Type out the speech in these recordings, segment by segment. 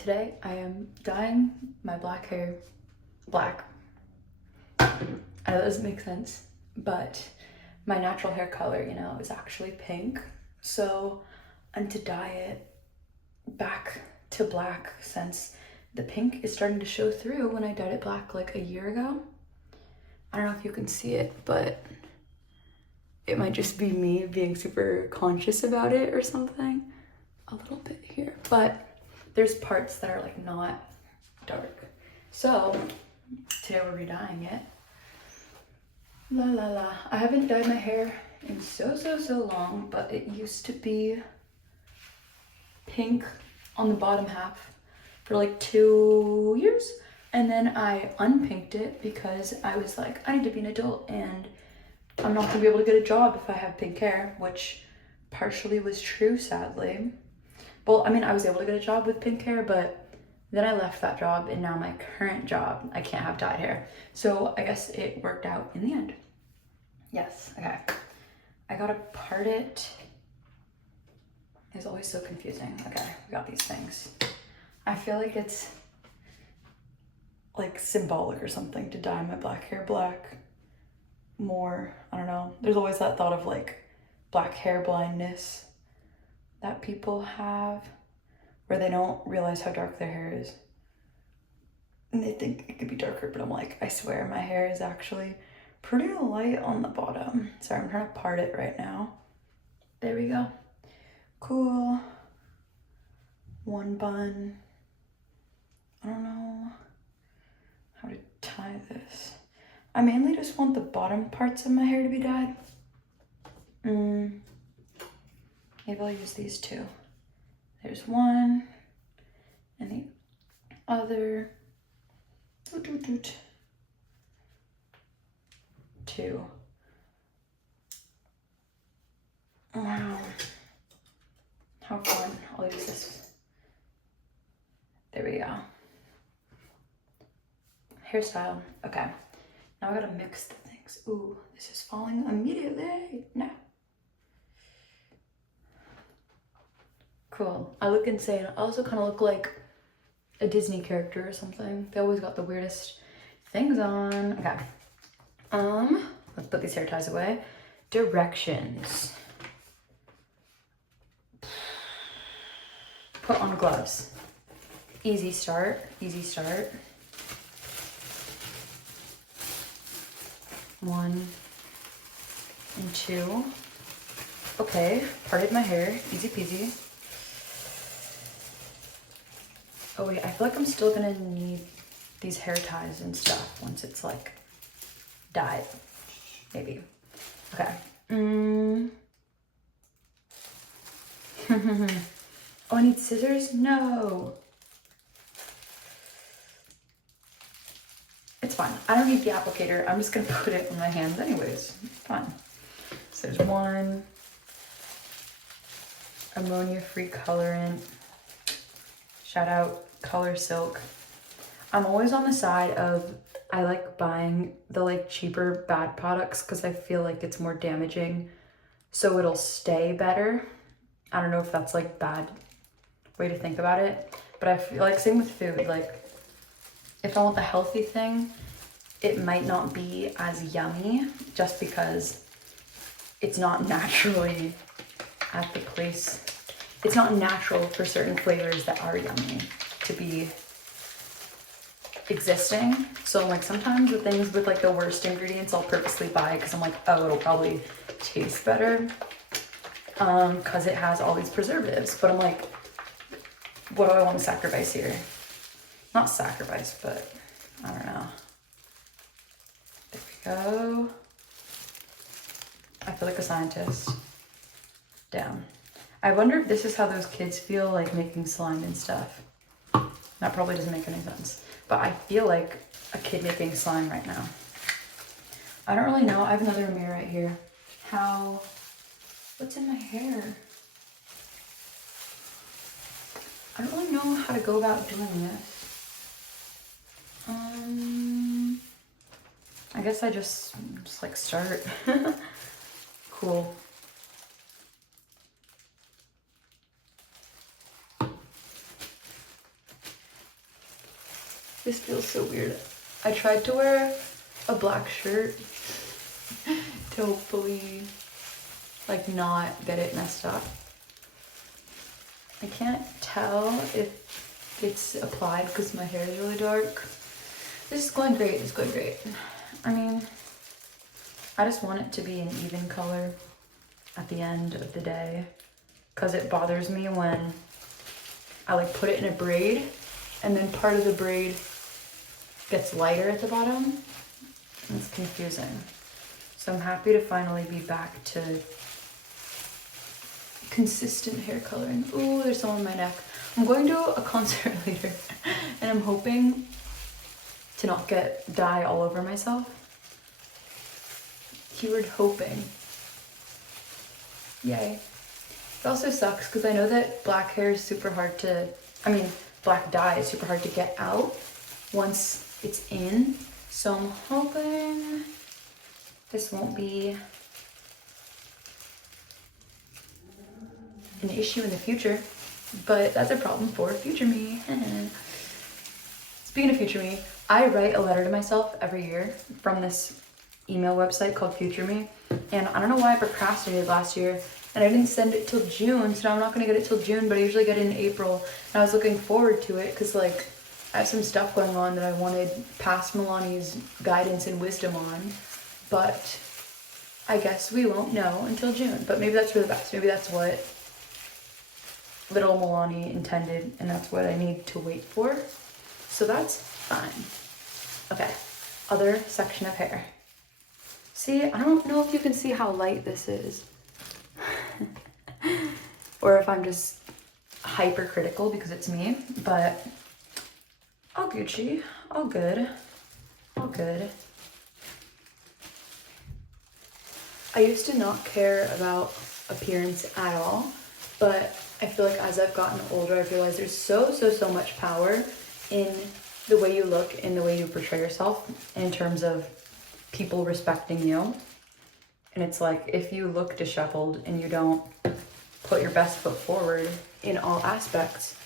Today I am dyeing my black hair black. I know that doesn't make sense, but my natural hair color, is actually pink. So I'm to dye it back to black since the pink is starting to show through when I dyed it black like a year ago. I don't know if you can see it, but it might just be me being super conscious about it or something. A little bit here, but there's parts that are like not dark. So today we're redying it. La la la. I haven't dyed my hair in so long, but it used to be pink on the bottom half for like 2 years. And then I unpinked it because I was like, I need to be an adult and I'm not gonna be able to get a job if I have pink hair, which partially was true, sadly. Well, I mean, I was able to get a job with pink hair, but then I left that job and now my current job, I can't have dyed hair. So I guess it worked out in the end. Yes, okay. I gotta part it. It's always so confusing. Okay, we got these things. I feel like it's like symbolic or something to dye my black hair black more. I don't know. There's always that thought of like black hair blindness that people have where they don't realize how dark their hair is. And they think it could be darker, but I'm like, I swear my hair is actually pretty light on the bottom. Sorry, I'm trying to part it right now. There we go. Cool. One bun. I don't know how to tie this. I mainly just want the bottom parts of my hair to be dyed. Maybe I'll use these two. There's one and the other. Two. Wow. How fun. I'll use this. There we go. Hairstyle. Okay. Now I gotta mix the things. Ooh, this is falling immediately. Now. Cool. I look insane. I also kind of look like a Disney character or something. They always got the weirdest things on. Okay. Let's put these hair ties away. Directions. Put on gloves. Easy start. Easy start. 1 and 2. Okay, parted my hair. Easy peasy. Oh wait, I feel like I'm still gonna need these hair ties and stuff once it's like dyed, maybe. Okay. Oh, I need scissors? No. It's fine. I don't need the applicator. I'm just gonna put it on my hands anyways. It's fine. So there's one ammonia-free colorant. Shout out Color Silk. I'm always on the side of I like buying the like cheaper bad products because I feel like it's more damaging, so it'll stay better. I don't know if that's like bad way to think about it, but I feel like same with food. Like if I want the healthy thing, it might not be as yummy just because it's not naturally at the place. It's not natural for certain flavors that are yummy to be existing. So like sometimes the things with like the worst ingredients I'll purposely buy because I'm like, oh, it'll probably taste better because it has all these preservatives. But I'm like, what do I want to sacrifice here? Not sacrifice, but I don't know. There we go. I feel like a scientist. Damn. I wonder if this is how those kids feel like making slime and stuff. That probably doesn't make any sense. But I feel like a kid making slime right now. I don't really know. I have another mirror right here. What's in my hair? I don't really know how to go about doing this. I guess I just like start. Cool. This feels so weird. I tried to wear a black shirt to hopefully like not get it messed up. I can't tell if it's applied because my hair is really dark. This is going great, it's going great. I mean, I just want it to be an even color at the end of the day because it bothers me when I like put it in a braid and then part of the braid gets lighter at the bottom and it's confusing. So I'm happy to finally be back to consistent hair coloring. Ooh, there's some on my neck. I'm going to a concert later and I'm hoping to not get dye all over myself. Keyword hoping. Yay. It also sucks because I know that black hair is super hard to, black dye is super hard to get out once it's in. So I'm hoping this won't be an issue in the future, but that's a problem for future me. Speaking of future me, I write a letter to myself every year from this email website called Future Me, and I don't know why I procrastinated last year and I didn't send it till June, so now I'm not gonna get it till June, but I usually get it in April, and I was looking forward to it because like I have some stuff going on that I wanted past Milani's guidance and wisdom on, but I guess we won't know until June, but maybe that's for the best. Maybe that's what little Milani intended, and that's what I need to wait for. So that's fine. Okay, other section of hair. See, I don't know if you can see how light this is. Or if I'm just hypercritical because it's me, but all Gucci, all good, all good. I used to not care about appearance at all, but I feel like as I've gotten older, I've realized there's so much power in the way you look, in the way you portray yourself, in terms of people respecting you. And it's like, if you look disheveled and you don't put your best foot forward in all aspects,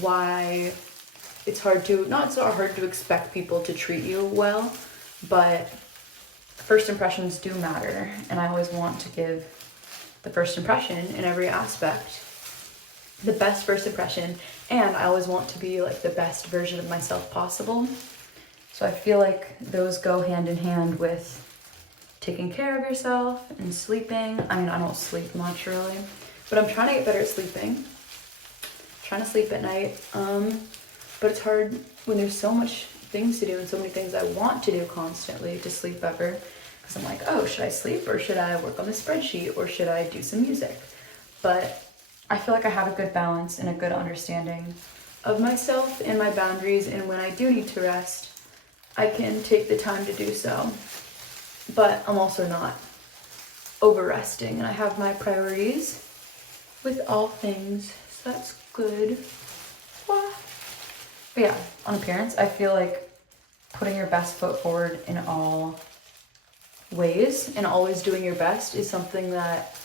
why it's hard to, not so hard to expect people to treat you well, but first impressions do matter. And I always want to give the first impression in every aspect, the best first impression, and I always want to be like the best version of myself possible. So I feel like those go hand in hand with taking care of yourself and sleeping. I mean, I don't sleep much really, but I'm trying to get better at sleeping. I'm trying to sleep at night, but it's hard when there's so much things to do and so many things I want to do constantly to sleep ever. Because I'm like, oh, should I sleep or should I work on the spreadsheet or should I do some music? But I feel like I have a good balance and a good understanding of myself and my boundaries, and when I do need to rest, I can take the time to do so. But I'm also not over resting, and I have my priorities with all things, so that's good. But yeah, on appearance, I feel like putting your best foot forward in all ways and always doing your best is something that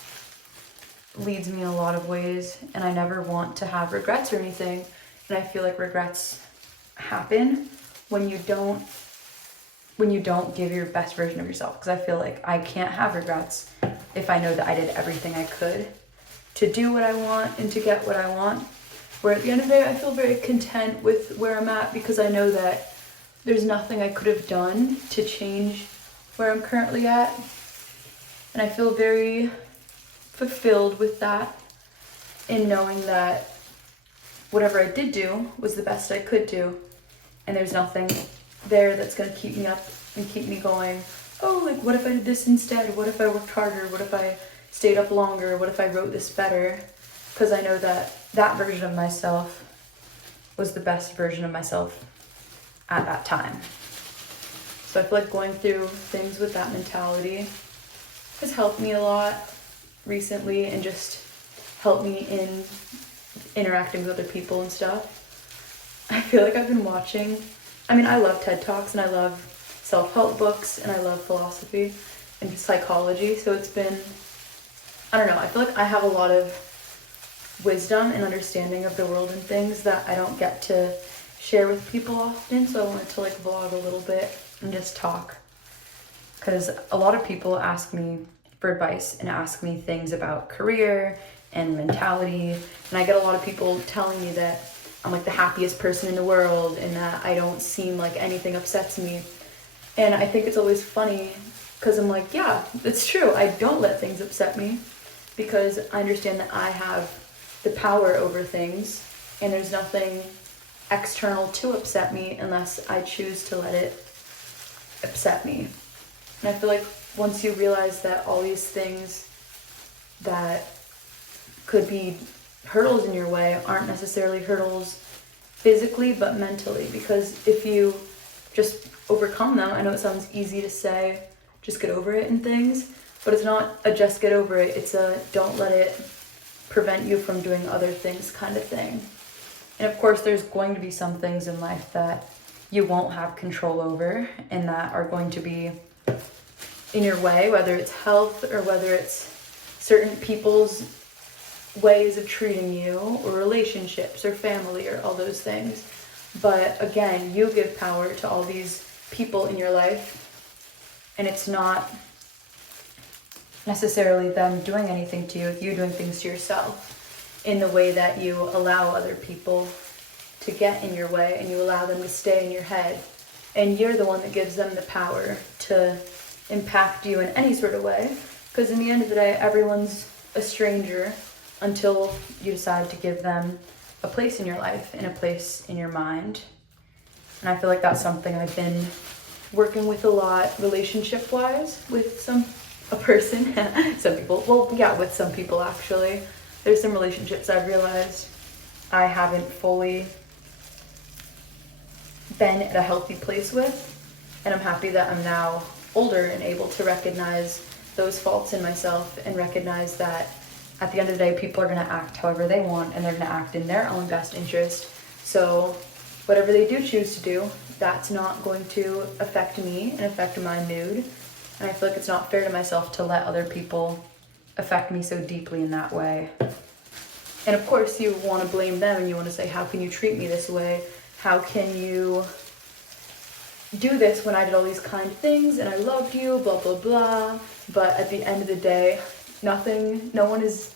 leads me in a lot of ways, and I never want to have regrets or anything. And I feel like regrets happen when you don't give your best version of yourself, because I feel like I can't have regrets if I know that I did everything I could to do what I want and to get what I want. Where at the end of the day, I feel very content with where I'm at because I know that there's nothing I could have done to change where I'm currently at. And I feel very fulfilled with that, in knowing that whatever I did do was the best I could do, and there's nothing there that's going to keep me up and keep me going, oh, like what if I did this instead, what if I worked harder, what if I stayed up longer, what if I wrote this better, because I know that that version of myself was the best version of myself at that time. So I feel like going through things with that mentality has helped me a lot recently, and just helped me in interacting with other people and stuff. I feel like I've been watching, I love TED Talks and I love self-help books and I love philosophy and psychology, so it's been, I don't know, I feel like I have a lot of wisdom and understanding of the world and things that I don't get to share with people often, so I wanted to like vlog a little bit and just talk. Because a lot of people ask me for advice and ask me things about career and mentality, and I get a lot of people telling me that I'm like the happiest person in the world and that I don't seem like anything upsets me. And I think it's always funny because I'm like, yeah, it's true. I don't let things upset me because I understand that I have the power over things and there's nothing external to upset me unless I choose to let it upset me. And I feel like once you realize that all these things that could be hurdles in your way aren't necessarily hurdles physically but mentally, because if you just overcome them, I know it sounds easy to say just get over it and things, but it's not a just get over it, it's a don't let it prevent you from doing other things kind of thing. And of course there's going to be some things in life that you won't have control over and that are going to be in your way, whether it's health or whether it's certain people's ways of treating you or relationships or family or all those things. But again, you give power to all these people in your life, and it's not necessarily them doing anything to you, it's you doing things to yourself in the way that you allow other people to get in your way and you allow them to stay in your head, and you're the one that gives them the power to impact you in any sort of way, because in the end of the day everyone's a stranger until you decide to give them a place in your life and a place in your mind. And I feel like that's something I've been working with a lot relationship wise with a person some people, well yeah, with some people actually. There's some relationships I've realized I haven't fully been at a healthy place with, and I'm happy that I'm now older and able to recognize those faults in myself and recognize that at the end of the day people are going to act however they want and they're going to act in their own best interest. So whatever they do choose to do, that's not going to affect me and affect my mood. And I feel like it's not fair to myself to let other people affect me so deeply in that way. And of course you want to blame them and you want to say, how can you treat me this way? How can you do this when I did all these kind things and I loved you, blah, blah, blah. But at the end of the day, no one is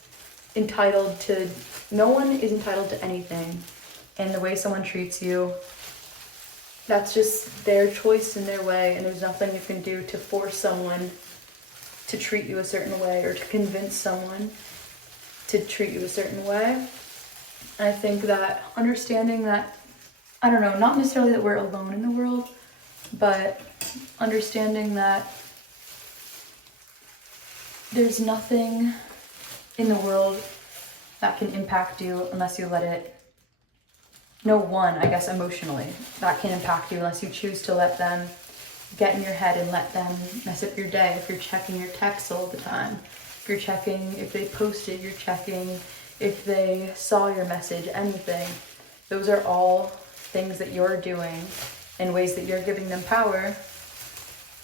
entitled to anything. And the way someone treats you, that's just their choice and their way, and there's nothing you can do to force someone to treat you a certain way or to convince someone to treat you a certain way. And I think that understanding that, I don't know, not necessarily that we're alone in the world, but understanding that there's nothing in the world that can impact you unless you let it. No one, I guess, emotionally, that can impact you unless you choose to let them get in your head and let them mess up your day. If you're checking your texts all the time, if you're checking if they posted, you're checking if they saw your message, anything. Those are all things that you're doing in ways that you're giving them power.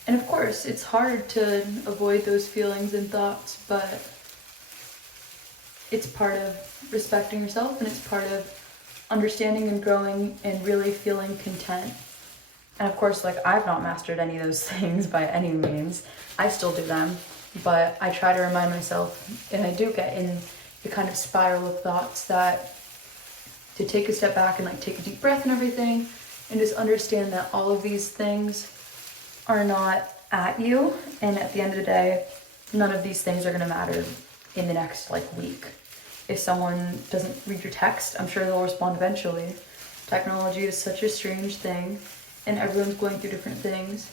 And of course, it's hard to avoid those feelings and thoughts, but it's part of respecting yourself and it's part of understanding and growing and really feeling content. And of course, like, I've not mastered any of those things by any means. I still do them, but I try to remind myself, and I do get in the kind of spiral of thoughts, that to take a step back and like take a deep breath and everything, and just understand that all of these things are not at you, and at the end of the day, none of these things are going to matter in the next like week. If someone doesn't read your text, I'm sure they'll respond eventually. Technology is such a strange thing, and everyone's going through different things,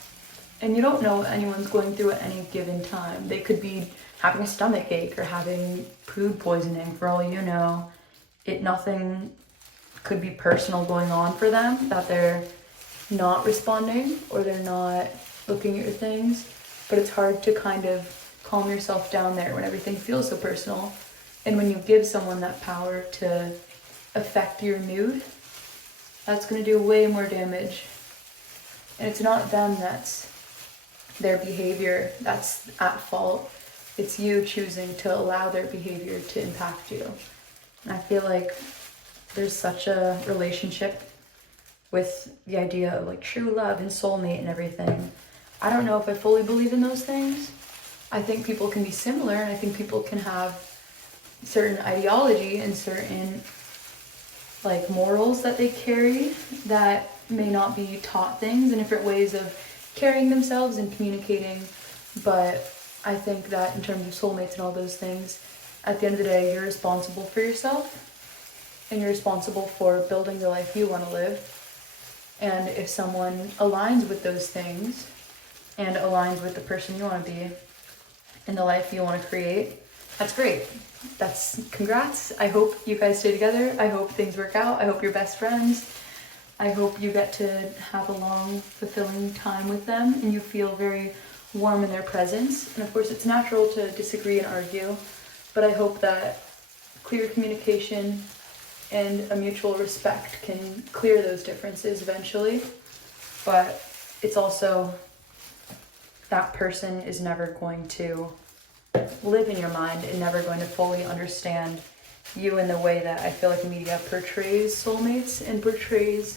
and you don't know what anyone's going through at any given time. They could be having a stomach ache or having food poisoning, for all you know. Nothing could be personal going on for them that they're not responding or they're not looking at your things. But it's hard to kind of calm yourself down there when everything feels so personal. And when you give someone that power to affect your mood, that's going to do way more damage. And it's not them that's their behavior that's at fault. It's you choosing to allow their behavior to impact you. And I feel like there's such a relationship with the idea of like true love and soulmate and everything. I don't know if I fully believe in those things. I think people can be similar, and I think people can have certain ideology and certain like morals that they carry that may not be taught things, and different ways of carrying themselves and communicating. But I think that in terms of soulmates and all those things, at the end of the day, you're responsible for yourself, and you're responsible for building the life you want to live. And if someone aligns with those things and aligns with the person you want to be and the life you want to create, that's great. That's congrats. I hope you guys stay together. I hope things work out. I hope you're best friends. I hope you get to have a long, fulfilling time with them and you feel very warm in their presence. And of course, it's natural to disagree and argue, but I hope that clear communication and a mutual respect can clear those differences eventually. But it's also, that person is never going to live in your mind and never going to fully understand you in the way that I feel like media portrays soulmates and portrays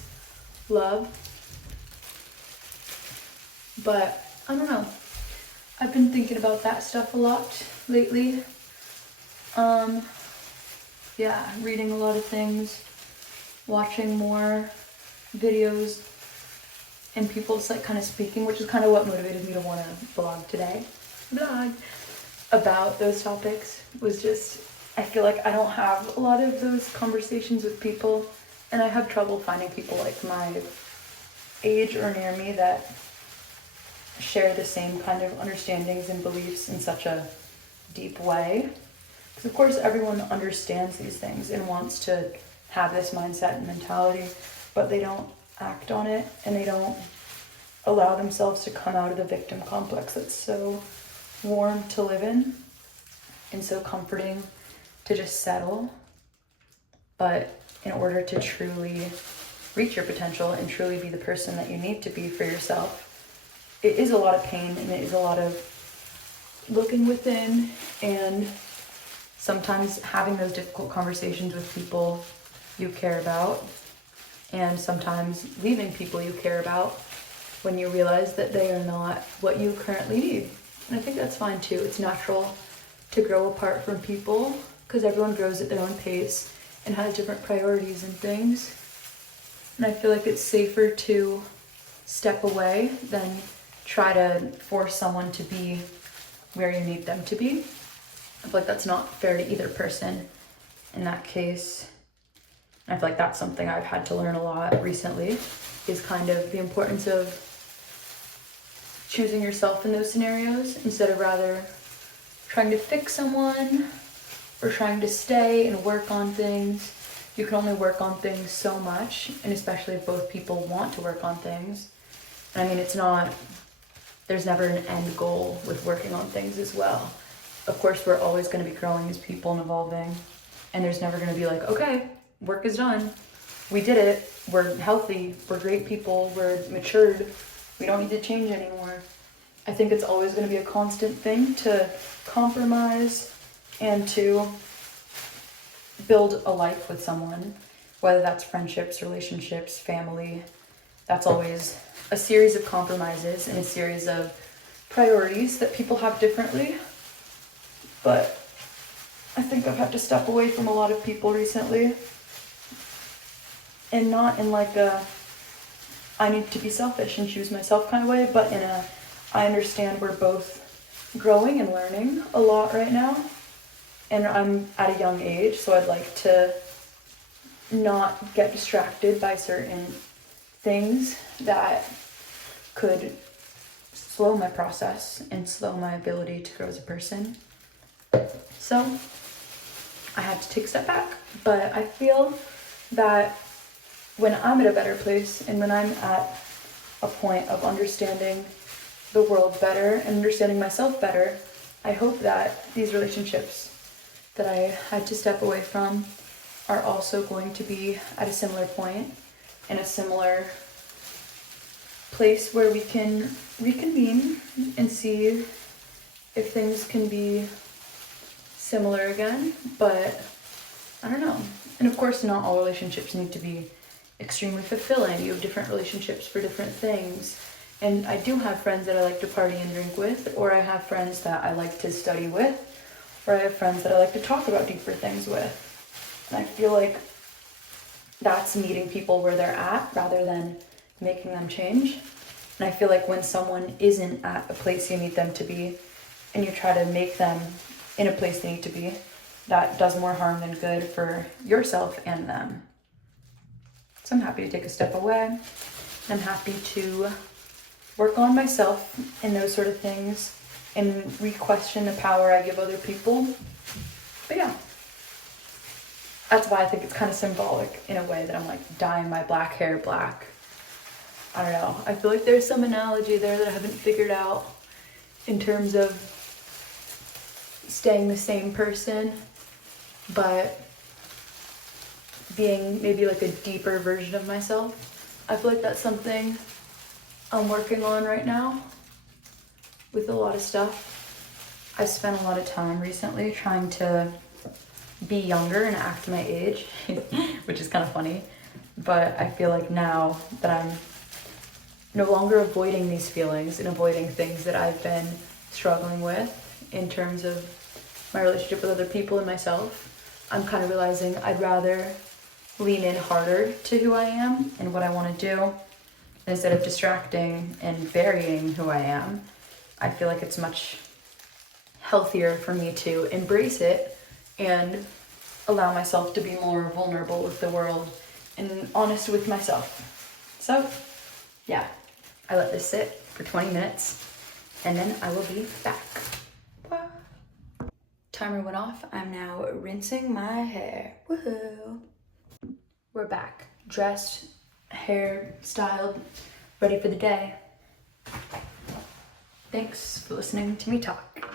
love. But I don't know. I've been thinking about that stuff a lot lately. Yeah, reading a lot of things, watching more videos, and people's like kind of speaking, which is kind of what motivated me to want to vlog today. About those topics was just, I feel like I don't have a lot of those conversations with people, and I have trouble finding people like my age or near me that share the same kind of understandings and beliefs in such a deep way. Because of course everyone understands these things and wants to have this mindset and mentality, but they don't act on it, and they don't allow themselves to come out of the victim complex that's so warm to live in and so comforting to just settle. But in order to truly reach your potential and truly be the person that you need to be for yourself, it is a lot of pain, and it is a lot of looking within, and sometimes having those difficult conversations with people you care about, and sometimes leaving people you care about when you realize that they are not what you currently need. And I think that's fine too. It's natural to grow apart from people because everyone grows at their own pace and has different priorities and things. And I feel like it's safer to step away than try to force someone to be where you need them to be. I feel like that's not fair to either person in that case. And I feel like that's something I've had to learn a lot recently, is kind of the importance of choosing yourself in those scenarios instead of rather trying to fix someone or trying to stay and work on things. You can only work on things so much, and especially if both people want to work on things. And I mean, there's never an end goal with working on things as well. Of course, we're always going to be growing as people and evolving, and there's never going to be like, okay, work is done. We did it. We're healthy. We're great people. We're matured. We don't need to change anymore. I think it's always going to be a constant thing to compromise and to build a life with someone, whether that's friendships, relationships, family. That's always a series of compromises and a series of priorities that people have differently. But I think I've had to step away from a lot of people recently, and not in like a I need to be selfish and choose myself kind of way, but in a I understand we're both growing and learning a lot right now, and I'm at a young age, so I'd like to not get distracted by certain things that could slow my process and slow my ability to grow as a person. So I had to take a step back, but I feel that when I'm at a better place and when I'm at a point of understanding the world better and understanding myself better, I hope that these relationships that I had to step away from are also going to be at a similar point, in a similar place where we can reconvene and see if things can be similar again. But I don't know. And of course, not all relationships need to be extremely fulfilling. You have different relationships for different things. And I do have friends that I like to party and drink with, or I have friends that I like to study with, or I have friends that I like to talk about deeper things with. And I feel like that's meeting people where they're at rather than making them change. And I feel like when someone isn't at a place you need them to be, and you try to make them in a place they need to be, that does more harm than good for yourself and them. So I'm happy to take a step away. I'm happy to work on myself and those sort of things and re-question the power I give other people. But yeah, that's why I think it's kind of symbolic in a way that I'm like dyeing my black hair black. I don't know. I feel like there's some analogy there that I haven't figured out in terms of staying the same person, but being maybe like a deeper version of myself. I feel like that's something I'm working on right now with a lot of stuff. I've spent a lot of time recently trying to be younger and act my age, which is kind of funny. But I feel like now that I'm no longer avoiding these feelings and avoiding things that I've been struggling with in terms of my relationship with other people and myself, I'm kind of realizing I'd rather lean in harder to who I am and what I want to do instead of distracting and burying who I am. I feel like it's much healthier for me to embrace it and allow myself to be more vulnerable with the world and honest with myself. So, yeah, I let this sit for 20 minutes and then I will be back. Bye. Timer went off. I'm now rinsing my hair. Woohoo! We're back. Dressed, hair styled, ready for the day. Thanks for listening to me talk.